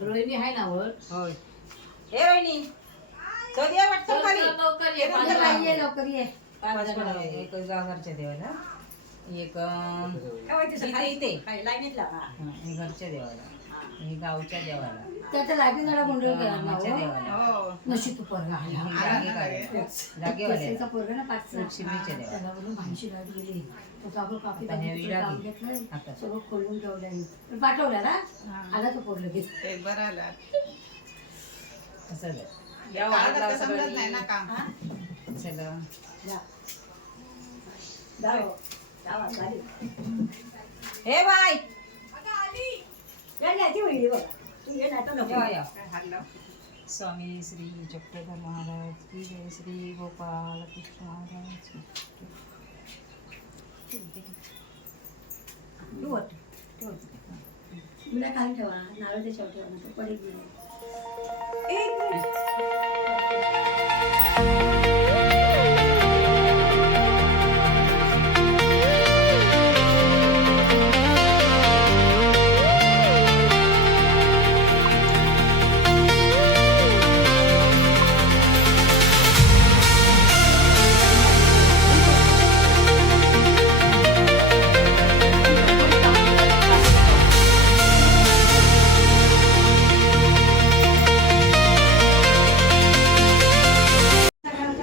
रोहिणी आहे ना वर. होय. हे रोहिणी कधी आहे वाटतं खाली? लवकर ये, लवकर ये. पाच जण आहे. एक घरच्या देवाला, एक इथे लाईनीतला. हे घरच्या देवाला, हे गावच्या देवाला, त्याच्या लाईटी जरा गोंधळ केला ना गावच्या हो. देवाला, नशीब तू पोरगा आला. जागेवाल्या, त्याचा पोरगा ना पाचचा. लक्ष्मीच्या देवाला. त्याला बोलून भांशी लाईट गेली. तो काकू काकी आता हे विडा काम घे. घेतलंय. आता. सगळं खोलून ठेवलंय. पण पाठवलं ना आला तो पोरगा घेत. बरं आलं. असं आहे. या वाडीला आता समजत सगळं नाही ना काम. सगळं जा. जा हो. जावा, गाडी. हे बाय गाडी आधी होईल बघा. तू ये नाही तर नको. या या. काय हल्लं? स्वामी श्री चक्रधर महाराज की जय, श्री गोपाल कृष्ण महाराज की जय. तू वर. तू वर. तुला खाली ठेवा नारळ त्याच्यावर ठेवा नंतर पडेल नाही.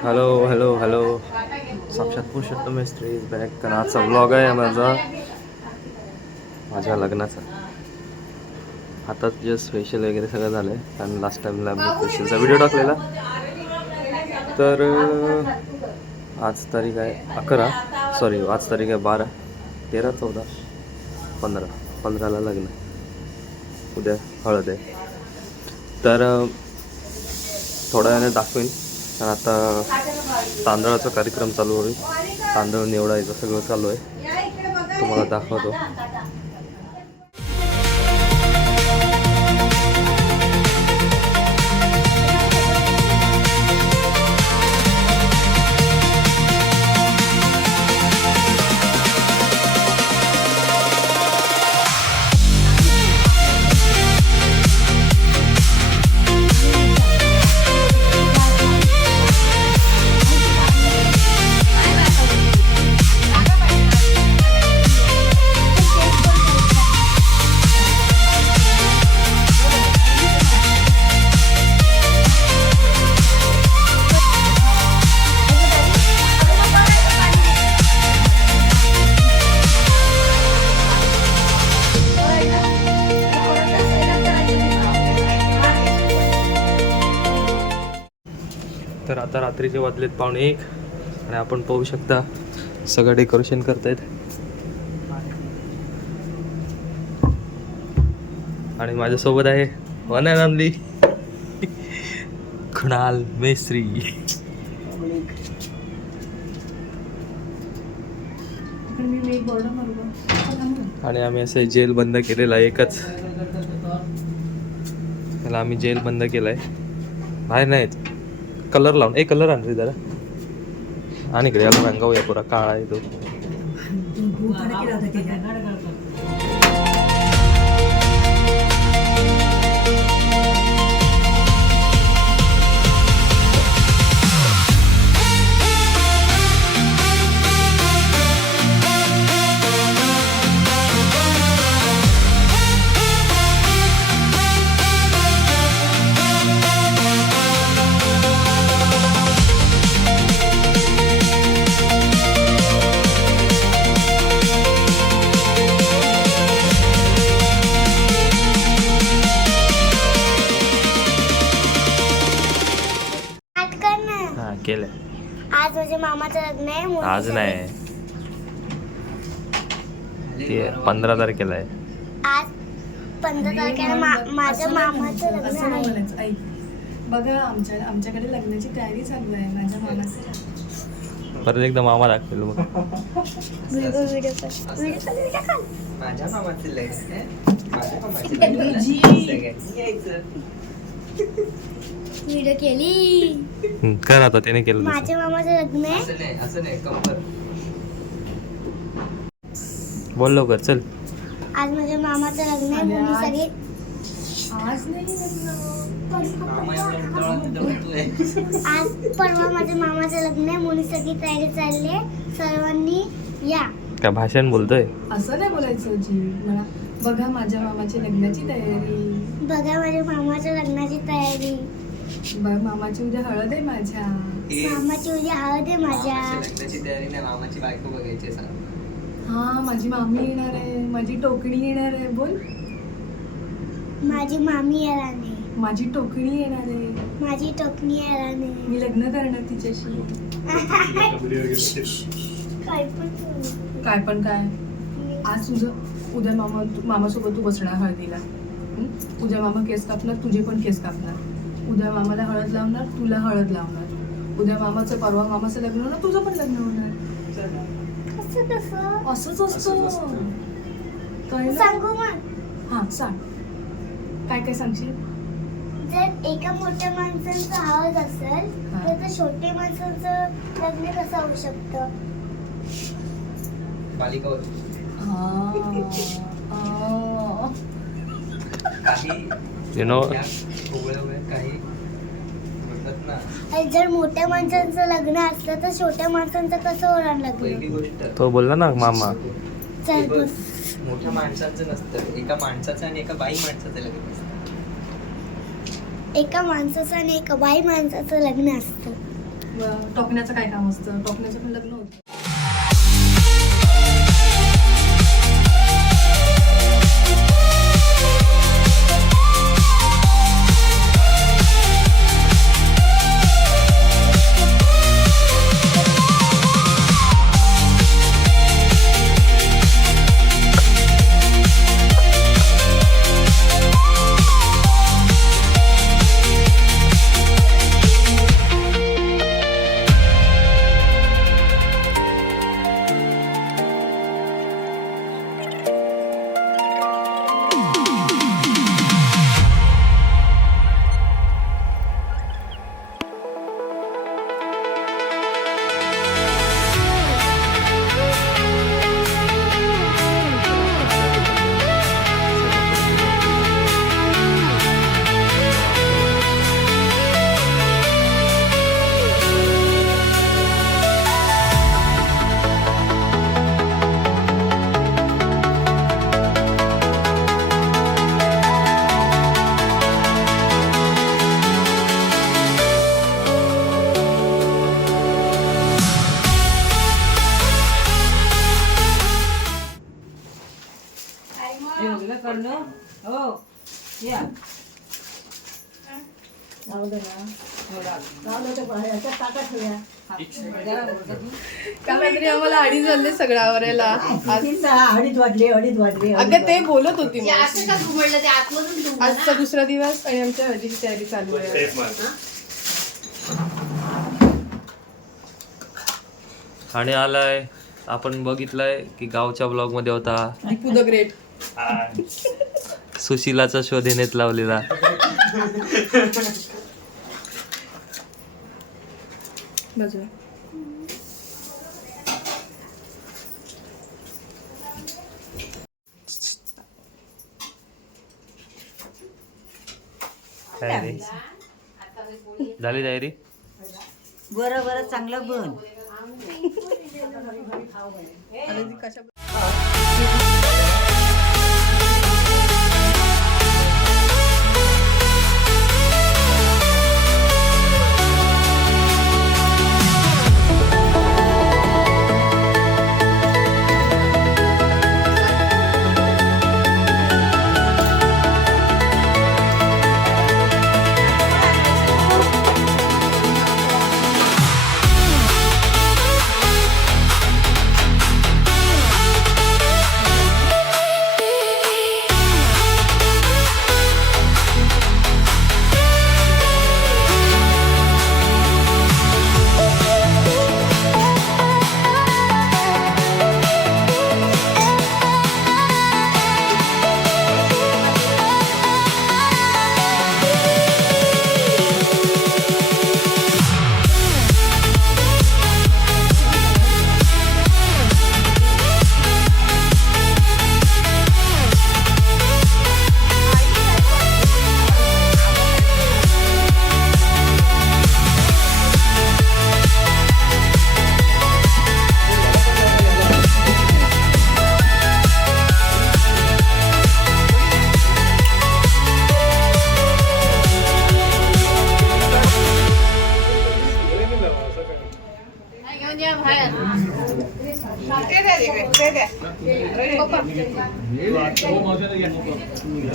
हॅलो हॅलो हॅलो, साक्षात पुरुषोत्तम मिस्त्री इज बॅक. कारण आजचा ब्लॉग आहे माझ्या लग्नाचा. आता जस्ट फेशियल वगैरे सगळं झालं आहे. कारण लास्ट टाईमला मी फेशियलचा व्हिडिओ टाकलेला. तर आज तारीख आहे 11, सॉरी आज तारीख आहे 12, 13, 14, 15ला लग्न. उद्या हळद आहे. तर थोड्या वेळाने दाखवेन. कारण आता तांदळाचा कार्यक्रम चालू होईल. तांदळ निवडायचं सगळं चालू आहे. तुम्हाला दाखवतो. तर आता रात्रीचे वाजलेत 1:15 आणि आपण पाहू शकता सगळं डेकोरेशन करतायत. आणि माझ्यासोबत आहे one and only Kunal Mestri. आणि आम्ही असं जेल बंद केलेला आहे एकच. त्याला आम्ही जेल बंद केलाय. बाहेर नाही कलर लावून. कलर आण रे जरा. आणि इकडे याला रंगावूया. पुरा काळा आहे तो. केलंय. आज माझ्या मामाचं लग्न आहे. आज नाही, ते 15 तारखेला आहे. आज 15 तारखेला माझ्या मामाचं लग्न आहे. बघा आमच्याकडे लग्नाची तयारी चालू आहे माझ्या मामाचं. परत एकदा मामा दाखवेल मग. व्हिडिओ काढ. माझ्या मामाचं लग्न. व्हिडिओ केली. कर आता. त्याने केलं तसं. माझ्या मामाचं लग्न आहे. असं नाही कंबर. बोल लवकर चल. आज माझ्या मामाचं लग्न आहे. मुली सगळे आज नाही लग्न. आज परवा माझ्या मामाचं लग्न आहे म्हणून सगळी तयारी चालली आहे. सर्वांनी या. काय भाषण बोलतोय? असं नाही बोलायचं जी मला. बघा माझ्या मामाची लग्नाची तयारी. बघा माझ्या मामाच्या लग्नाची तयारी. बघ मामाची उद्या हळद आहे माझ्या. मामाची उद्या हळद आहे माझ्या. लग्नाची तयारी नाही, मामाची बायको बघायची सांग. हा माझी मामी येणार आहे, माझी टोकणी येणार आहे. बोल. माझी मामी येणार नाही. माझी टोकणी येणार आहे. माझी टोकणी येणार नाही. मी लग्न करणार तिच्याशी. काय पण बोलू. काय पण काय. आज तुझं उद्या मामासोबत तू बसणार हळदीला. उद्या मामा केस कापणार, तुझे पण केस कापणार. उद्या मामाला हळद लावणार, तुला हळद लावणार. उद्या मामाचं परवा मामाचं लग्न होणार, तुझं पण लग्न होणार. कसं कसं असंच असतं. कळलं? सांगू मग. हा सांग. काय काय सांगशील? जर एका मोठ्या माणसांचं हळद असेल हा. तर छोट्या माणसांचं लग्न कसं होऊ शकतं? बालिका होती. काही यु नो या उघड्या काही बोलतात ना. आणि जर मोठ्या माणसांचं लग्न असलं तर छोट्या माणसांचं कसं होणार पहिली लग्न? गोष्ट तो बोलला ना मामा. चल बघ, बस. मोठ्या माणसाचं नसतं, एका माणसाचं आणि एका बाई माणसाचं लग्न असतं. एका माणसाचं आणि एका बाई माणसाचं लग्न असतं. टोकण्याचं काय काम असतं? टोकण्याचं पण लग्न होतं. हो या काल रात्री आम्हाला 2:30 वाजले सगळं आवरायला. अडीच वाजले. अगं ते बोलत होती मग. आजचा दुसरा दिवस आणि आमच्या हळदीची तयारी चालू आहे. आणि आलाय आपण बघितलंय की गावच्या ब्लॉग मध्ये होता दीपू द ग्रेट. सुशिलाचा शोध येण्यात लावलेला. बाजूला तयारी झाली तयारी. बरं बरं चांगलं बन.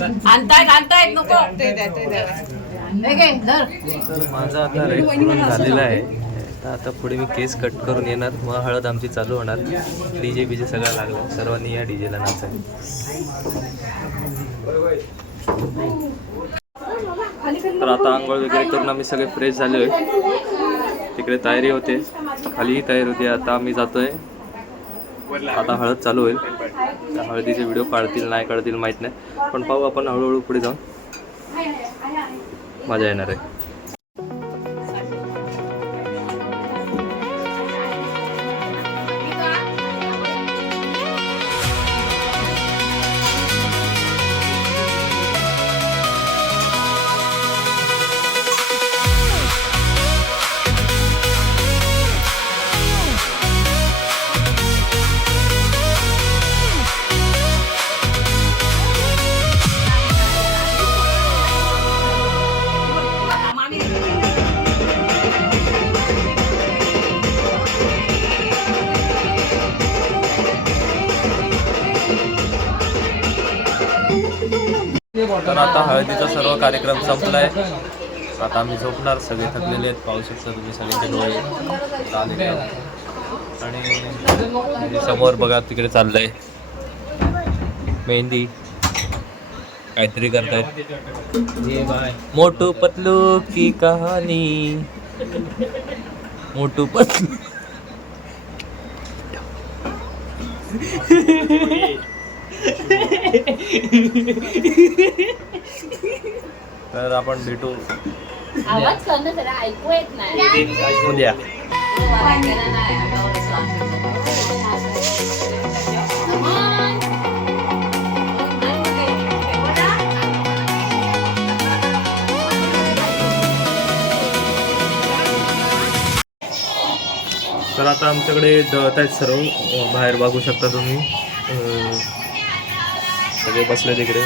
आणतायत नको ते द्या हे घे धर. तर माझा आता रेट करून झालेला आहे. तर आता पुढे मी केस कट करून येणार, मग हळद आमची चालू होणार. डीजे बीजे सगळं लागलं, सर्वांनी या डीजेला नाचायला. तर आता आंघोळ वगैरे करून आम्ही सगळे फ्रेश झालोय. तिकडे तयारी होते, खालीही तयारी होती. आता आम्ही जातोय, आता हळद चालू होईल. त्या हळदीचे व्हिडिओ काढतील नाही काढतील माहीत नाही, पण पाहू आपण हळूहळू पुढे जाऊन. मजा येणार आहे. तर आता हळदीचा सर्व कार्यक्रम संपलाय. आता आम्ही झोपणार. सगळे थकलेले आहेत, पाहू शकता तुम्ही सगळ्यांचे डोळे आलेले आहेत. आणि समोर बघा तिकडे चाललंय मेहंदी, काहीतरी करतायत. मोटू पतलू की कहाणी, मोटू पतलू. तर आपण भेटू आवाज करणं जरा ऐकू येत नाही उद्या. तर आता आमच्याकडे दळत आहेत सर्व, बाहेर बघू शकता तुम्ही. सगळे बसले तिकडे.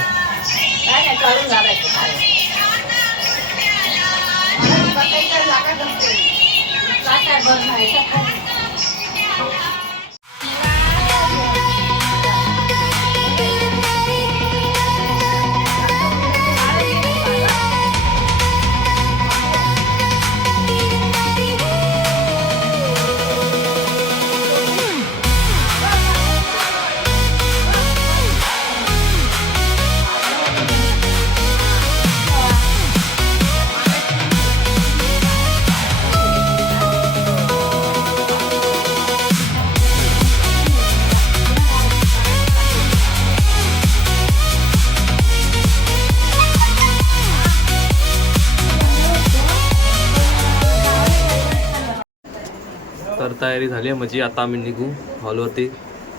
तर तयारी झाली आहे म्हणजे आता आम्ही निघू हॉलवरती.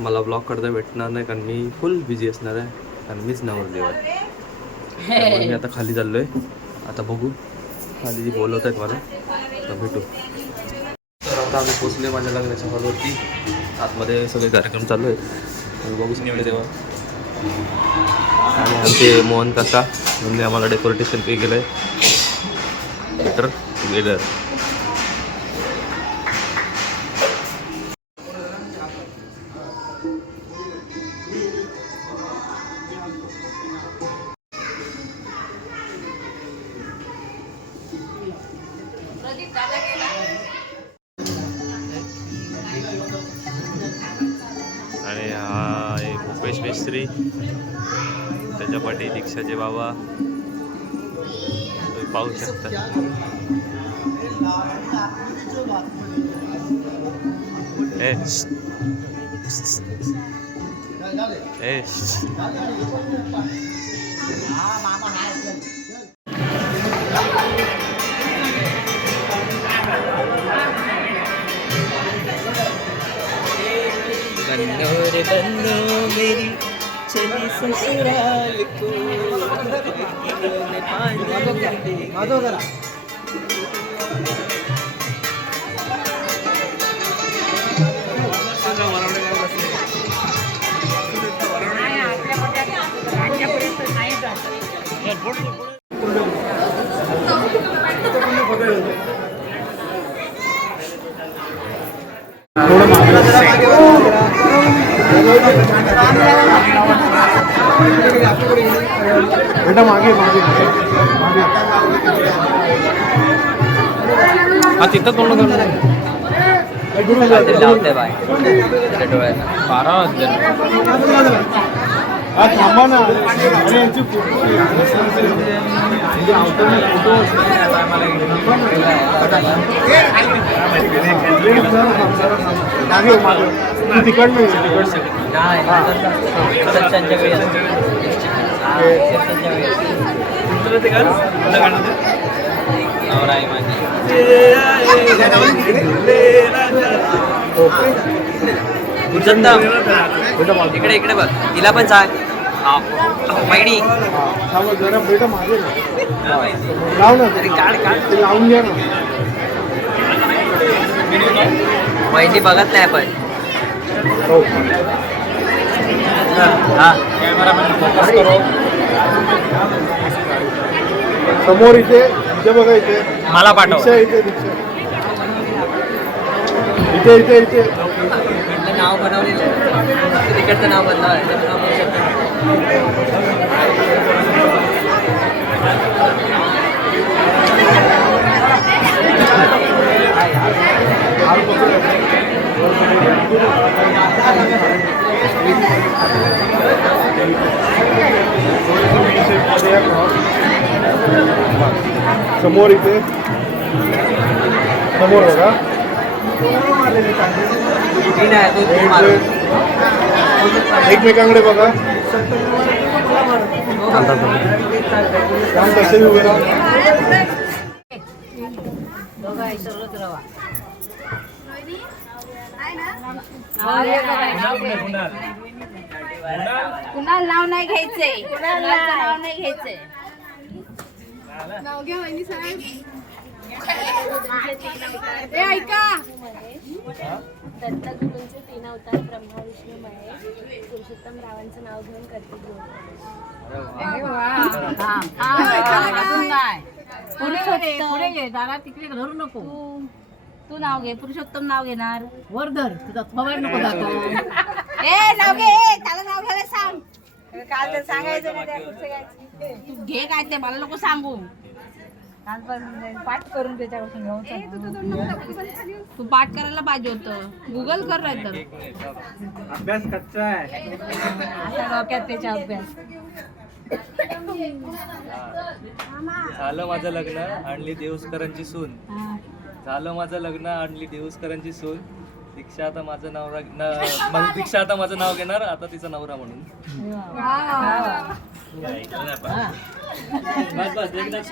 मला ब्लॉग करता भेटणार नाही कारण मी फुल बिझी असणार आहे, कारण मीच नवरदेव आहे. त्यामुळे मी आता खाली चाललो आहे. आता बघू खाली जी बोलवत आहेत मला, तर भेटू. तर आता आम्ही पोचले माझ्या लग्नाच्या हॉलवरती. आतमध्ये सगळे कार्यक्रम चालू आहेत, बघू शकते तेव्हा. आणि आमचे मोहन काका यांनी आम्हाला डेकोरेशन पे केलं आहे. तर गेलं आणि हा आहे भूपेश मिस्त्री, त्याच्या पाठी दीक्षाचे बाबा, तुम्ही पाहू शकता. मेरी चली ससुराल को थोड़ा बेटा मागे मागे मागे हा तिथं कोण लावते बाय डोळ्याला 12 वाजले हा थांबा ना अरे यांची मागे मागे तू तिकड नाही सच्चांच्या वेळी असते. सच्चांच्या वेळी असते. नवरा आहे माझी. गुरुदत्तम, इकडे इकडे बघ, तिला पण सांग. मैडी थांबा जरा बेटा मागे लाव ना अरे काढ काढ. ते लावून घ्या ना मैडी बघत नाही पण. हो हा फोकस करो. समोर इथे इथे बघा इथे मला पाठव. रिक्षा इथे रिक्षा इथे इथे इथे इकडलं नाव बनवलेलं आहे. तिकडचं नाव बनवलं आहे. त्याचं नाव बनवू शकतो. समोर इथे समोर बघा मी नाही तो तू मारू. एकमेकांकडे बघा काम कसे उभे राहा कुणाला नाव नाही घ्यायचंय. कुणाचं नाव नाही घ्यायचंय. दत्तगुरूंचे 3 अवतार ब्रह्मा विष्णू महेश पुरुषोत्तम रावांचं नाव घेऊन करते पुढे घे, दारा तिकडे धरू नको. तू नाव घे. पुरुषोत्तम नाव घेणार. वरधर तुझा फवार नको जातो. ए नाव घे. त्याला नाव घ्यायला सांग. काल तर सांगायचं नाही. तू घे काय ते मला नको सांगू. पाठ करून त्याच्यापासून तू पाठ करायला पाहिजे होतं. गुगल कर नाही तर अभ्यास कच्चा आहे असा डोक्यात त्याचा अभ्यास. झालं माझं लग्न आणली देऊसकरांची सून. झालं माझं लग्न आणली देऊसकरांची सून. दीक्षा आता माझं दीक्षा आता माझं नाव घेणार. आता तिचा नवरा म्हणून. बस बस एकदाच.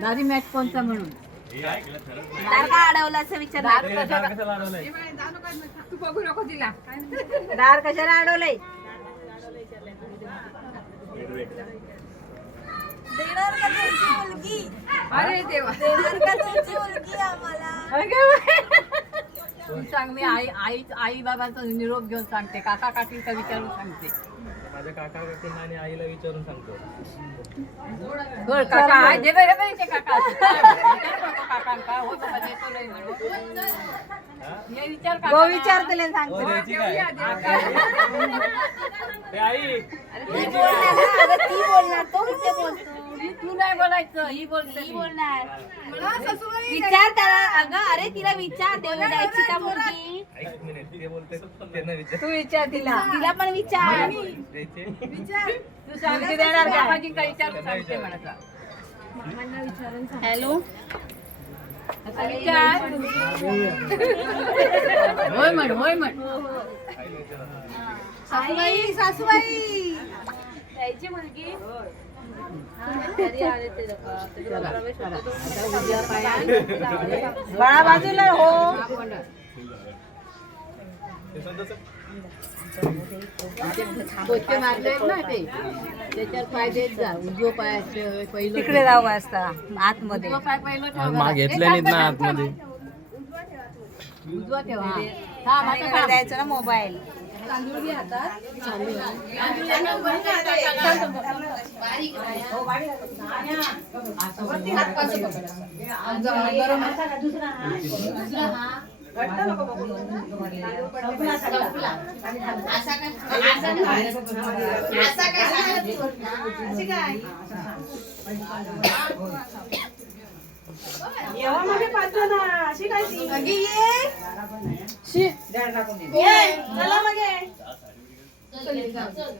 दारी मॅच कोणता म्हणून दार का अडवलं असं विचार. तू बघू नको तिला. दार कशाला अडवलंय. देणार का तुमची मुलगी. अरे देवा देणार का तुमची मुलगी आम्हाला. तू सांग. मी आई बाबाचा निरोप घेऊन सांगते. काका काकीचा विचारून सांगते. माझ्या काका काकींना आणि आईला विचारून सांगतो. काका जे काही रे काका काका हो विचार विचारते सांगते. ती बोलणार. तो विषय बोलतो. तू नाही बोलायचं. ही बोलणार. विचार त्याला. अगं अरे तिला विचार. देऊ द्यायची का मुलगी. तू विचार तिला. तिला पण विचार. तू सांगते देणार का. का विचार सांगते मला. हॅलो विचार. होय म्हण. होय म्हण. सासूबाई सासूबाई द्यायची मुलगी. बाळा बाजूला हो. मारले ना ते त्याच्यावर पाय देत जा. उजवं पाय पहिलं तिकडे जाऊ असता आतमध्ये. पाय पहिलं घेतले नाहीत ना आतमध्ये. उजवा ठेवा. द्यायचं ना मोबाईल. तांदूळ घे हातात.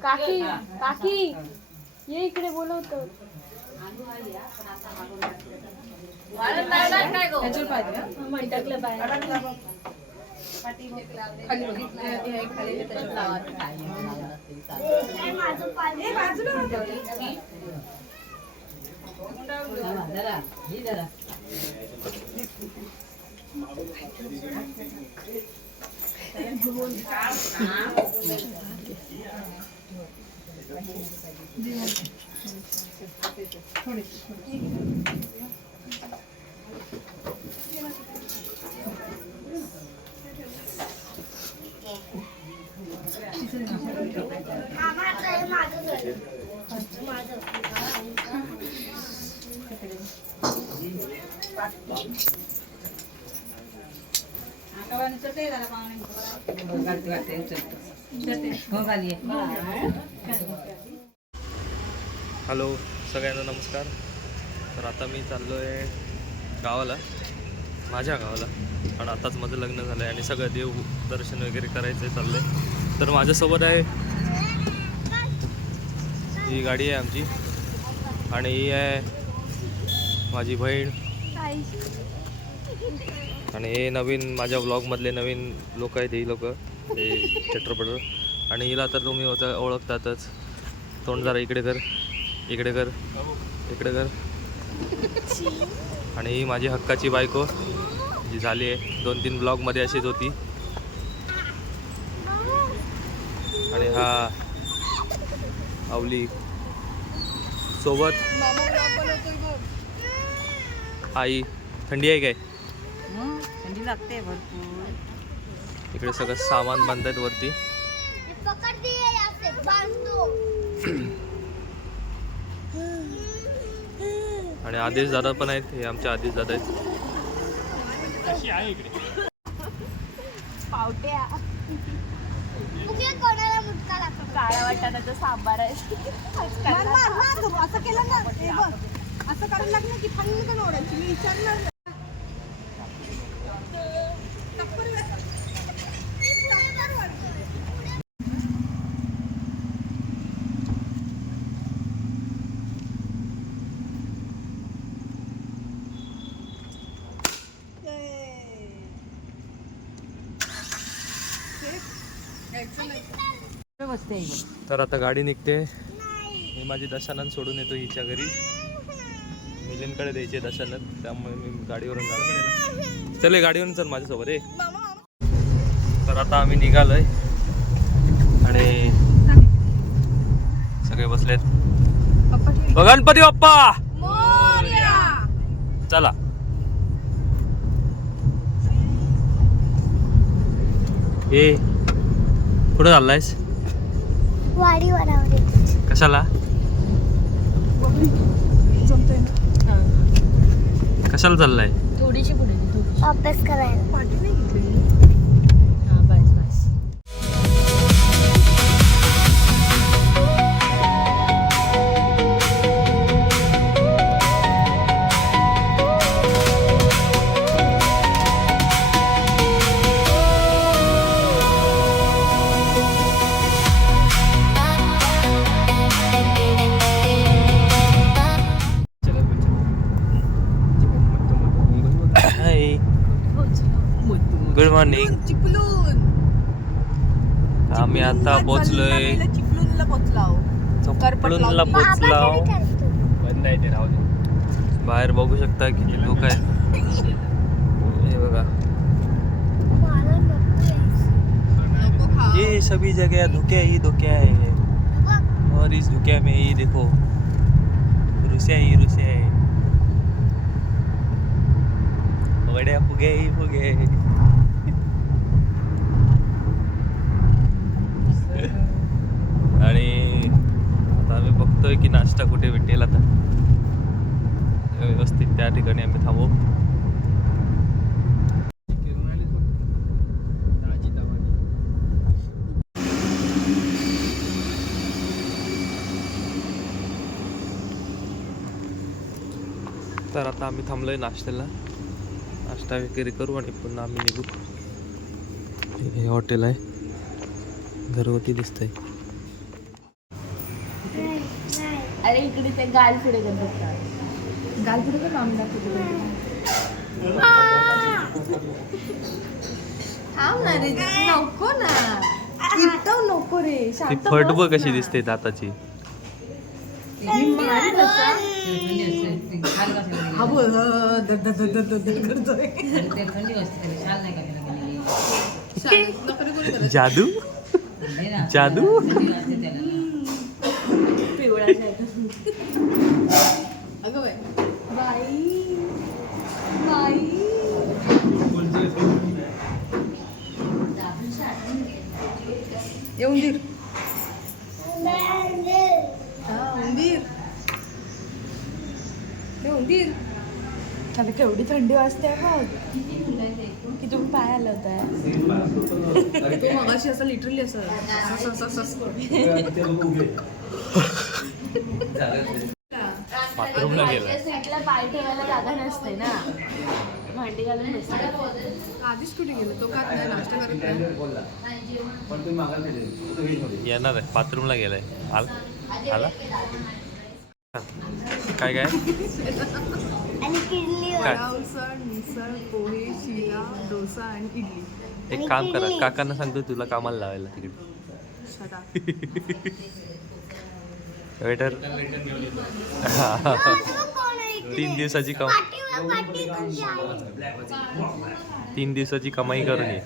काकी काकी ये इकडे बोलवतो. टाकलं बाहेर. हॅलो सगळ्यांना नमस्कार. तर आता मी चाललो आहे गावाला, माझ्या गावाला, कारण आताच माझं लग्न झालं आहे आणि सगळं देव दर्शन वगैरे करायचं आहे चाललं आहे. तर माझ्यासोबत आहे ही गाडी आहे आमची आणि ही आहे माझी बहीण आणि हे नवीन माझ्या व्लॉगमधले नवीन लोक आहेत. ही लोक ते छत्रपटर आणि हिला तर तुम्ही ओळखतातच. तोंड जरा इकडे कर, इकडे कर, इकडे कर. आणि ही माझी हक्काची बायको जी झाली आहे, 2-3 ब्लॉगमध्ये अशीच होती. आणि हा आवली सोबत. आई थंडी आहे काय? थंडी लागते भरपूर. इकडे सगळं सामान बांधतायत वरती. आणि आदेश दादा पण आहेत, हे आमचे आदेश दादा आहेत. पावट्या कोणाला मुटका लागतो? काळ्या वाटाण्याचा सांबार आहे. असं केलं ना, हे बघ, असं करायला लागलं की फंग ओढायची. मी विचारणार तर आता गाडी निघते. मी माझी दशानंद सोडून येतो हिच्या घरी. मिलिंदकडे द्यायचे दशानंद, त्यामुळे मी गाडीवरून जाणार. चल गाडीवरून चल माझ्यासोबत रे. तर आता आम्ही निघालोय आणि सगळे बसलेत. गणपती बाप्पा चला. ए कुठं चाललायस? वाडी वरावर. कशाला? कशाला चाललाय? थोडीशी पुढे थोडीशी अभ्यास करायला. हा बस बस. Good morning. आम्ही आता पोहोचलोय चिपळूणला पोहोचलो. बंद आहे ते, राहू दे. बाहेर बघू शकता किती लोक आहेत. हे बघा, ये सभी जगह धुके ही धुके है और इस धुके में ही देखो रुसिया ही रुसिया है. बड़े फुगे ही फुगे. आणि आता आम्ही बघतोय की नाश्ता कुठे भेटेल. आता व्यवस्थित त्या ठिकाणी आम्ही थांबू. तर आता आम्ही थांबलोय नाश्त्याला. नाश्ता वगैरे करू आणि पुन्हा आम्ही निघू. हे हॉटेल आहे, घरगुती दिसतंय. अरे इकडे ते गाल पुढे करतात. गाल पुढे तर मामी दाखवतो. थांब ना रे, नको ना इतकं नको रे. ती फटबं कशी दिसते दाताची. हा बोल करतोय. जादू जादू. पिवळा अगं बाई बाई ये उंदीर. हा उंदीर. हे उंदीर. आता केवढी थंडी वाजते बघ. की तुम्ही पाय आला होता. तू मगाशी असं लिटरली असं बाथरूमला गेला. सीटला पाय ठेवायला जागा नसते ना, भांडी घालून बसते. आधीच कुठे गेलो तो का नाही नाश्ता करत नाही. येणार आहे, बाथरूमला गेलाय. आला काय काय आणि किडनी काय? उसळ मिसळ पोहे शिरा डोसा आणि इडली. एक काम करा, काकांना सांगतो तुला कामाला लावायला तिकडे. वेटर. 3 दिवसाची 3 दिवसाची कमाई करून ये.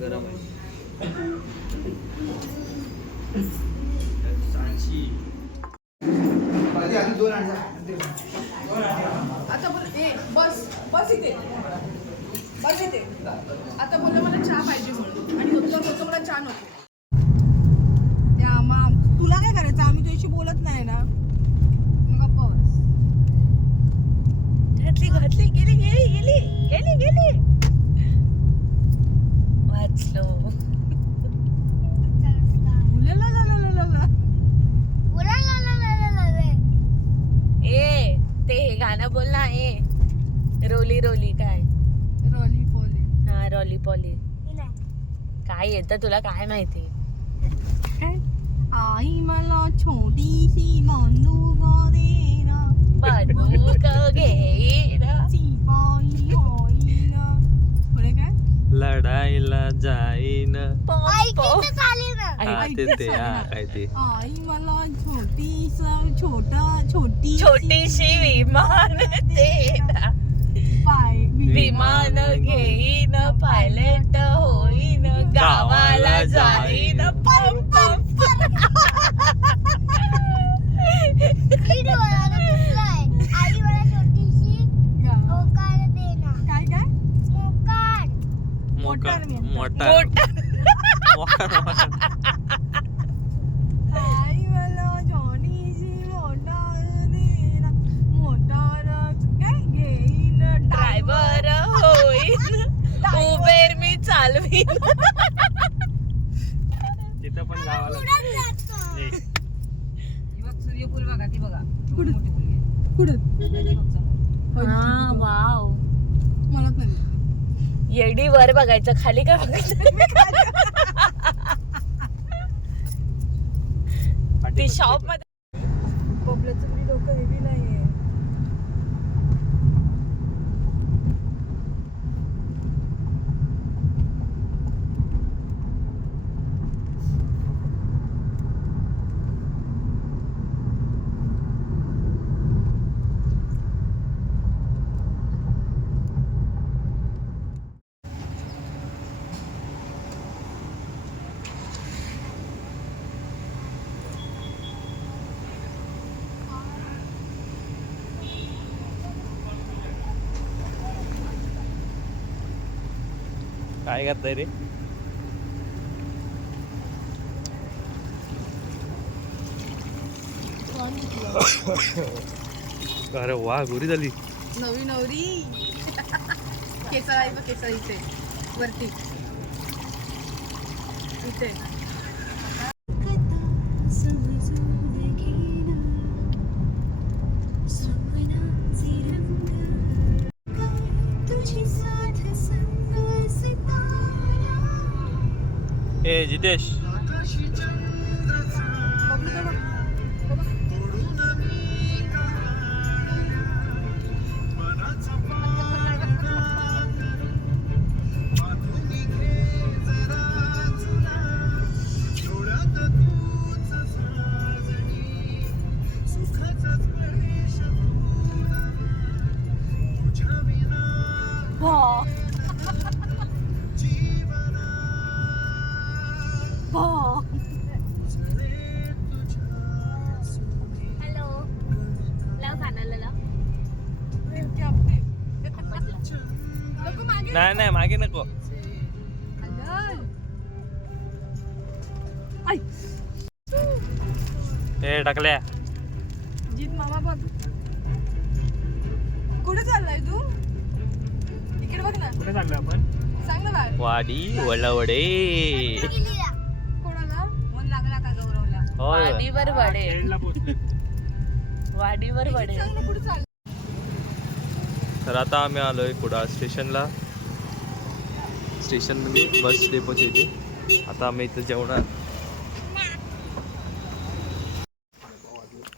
गरम आहे. आता बोल ए बस बस इथे बस इथे. आता बोललं मला चहा पाहिजे म्हणून आणि होतो मला चहा नको. तुला काय करायचं, आम्ही तुझ्याशी बोलत नाही ना. गप्प बस. घातली गेली गेली गेली गेली गेली. वाचलो. ए ते गाणं बोल ना. ए रोली रोली काय रोली पोली. हा रॉली पॉली. काय येतं तुला काय माहिती. आई मला छोटीशी बंदूक दे ना. बंदूक घेईना. शिपाई होईना. पुढे काय लढाईला जाईन. चालेल ना. काय ते आई मला छोटी छोटीशी विमान देना. विमान घेईन पायलट होईन गावाला जाईन. पम पम आई मला छोटीशी मोकार दे ना. काय काय मोकार. मोटार. आई मला छोटीशी मोटार दे ना. मोटार काय घेईन ड्रायव्हर होईन. उबेर मी चालवीन. तिथं पण गावाला सूर्यफूल बघा ती बघा. हा वाव. मला नाही येडी वर बघायचं, खाली काय बघायचं. ती शॉप मध्ये पबल्याचं तरी डोकं हेवी नाहीये. काय करताय रे. अरे वा गोरी झाली. नवी नवरी केसर आहे बघ, केसर इथे वरती इथे. ए जितेश हॅलो लाव कानाला लाव. नाही नाही मागे नको. ए टाकल्या जीत मामा बघ कुठे चाललाय तू? इकडे बघ ना. कुठे चाललो आपण? सांग ना बाळ. वाडी वळवडे. कोणाला मन लागला का गौरवला? होय वाडीवर वडे, खेळला पोचले. वाडीवर वडे. सांग ना कुठे चाललं? तर आता आम्ही आलोय कुडाळ स्टेशनला. स्टेशन म्हणजे बस डेपोच्या इथे. आता आम्ही इथं जेवणार.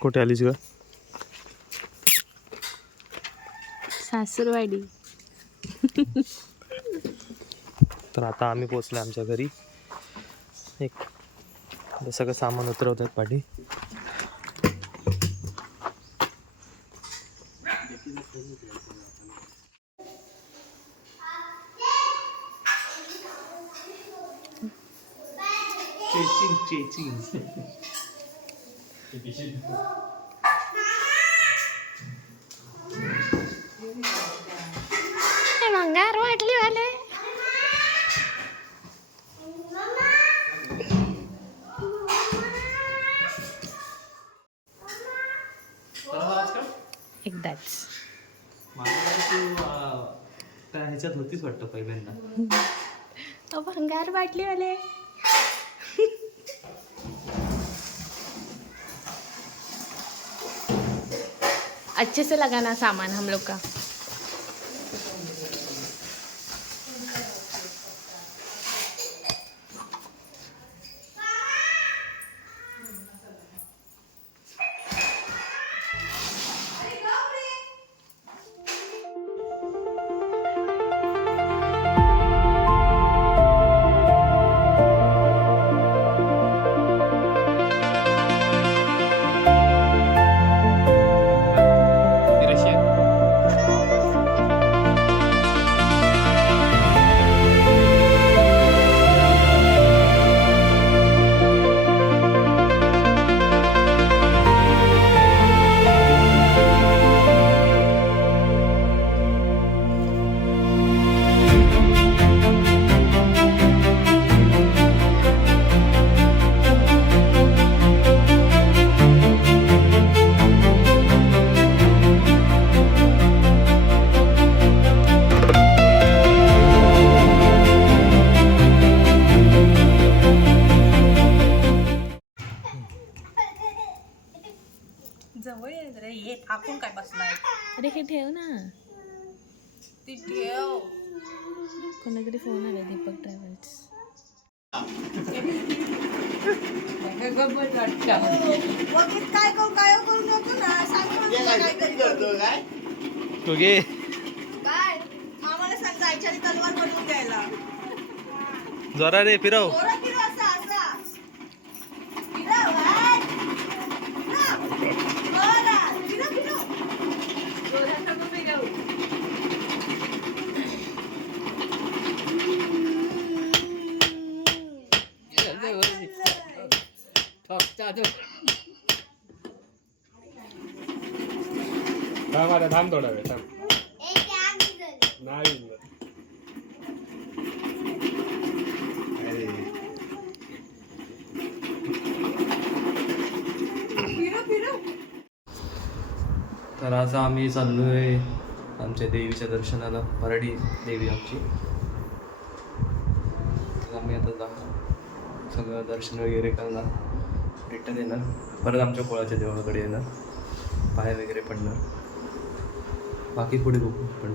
कुठे आलीस ग? सासूरवाडी. तर आता आम्ही पोचलो आमच्या घरी. एक सगळं सामान उतरवतात पाठी. भंगार वाटली वाले. एकदाच त्या ह्याच्यात होतीच वाटतं पहिल्यांदा. भंगार वाटली वाले. अच्छे से लगाना सामान हम लोग का. जवळ ये रे, ये थाकून काय बसलाय? अरे हे ठेव ना. ती ठेव. कोणातरी फोन आला दीपक ट्रॅव्हल्स. काय करून नको ना. सांग काय तू घे. काय आम्हाला सांग जायच्या आधी तलवार बनवून द्यायला. जरा रे फिरव. जोरात फिरव असा असा. फिरव हाय. जोरात. फिरव फिरव. जोरात नको फिरव. थांब थोडा वेळ थांब. नाही फिरव फिरव. तर आज आम्ही चाललो आहे आमच्या देवीच्या दर्शनाला, परडी देवी आमची. तर आम्ही आता सगळं दर्शन वगैरे करणार, रिटर्न येणार, परत आमच्या कोळाच्या देवाकडे येणार, पाय वगैरे पडणार, बाकी पुढे बघू पण.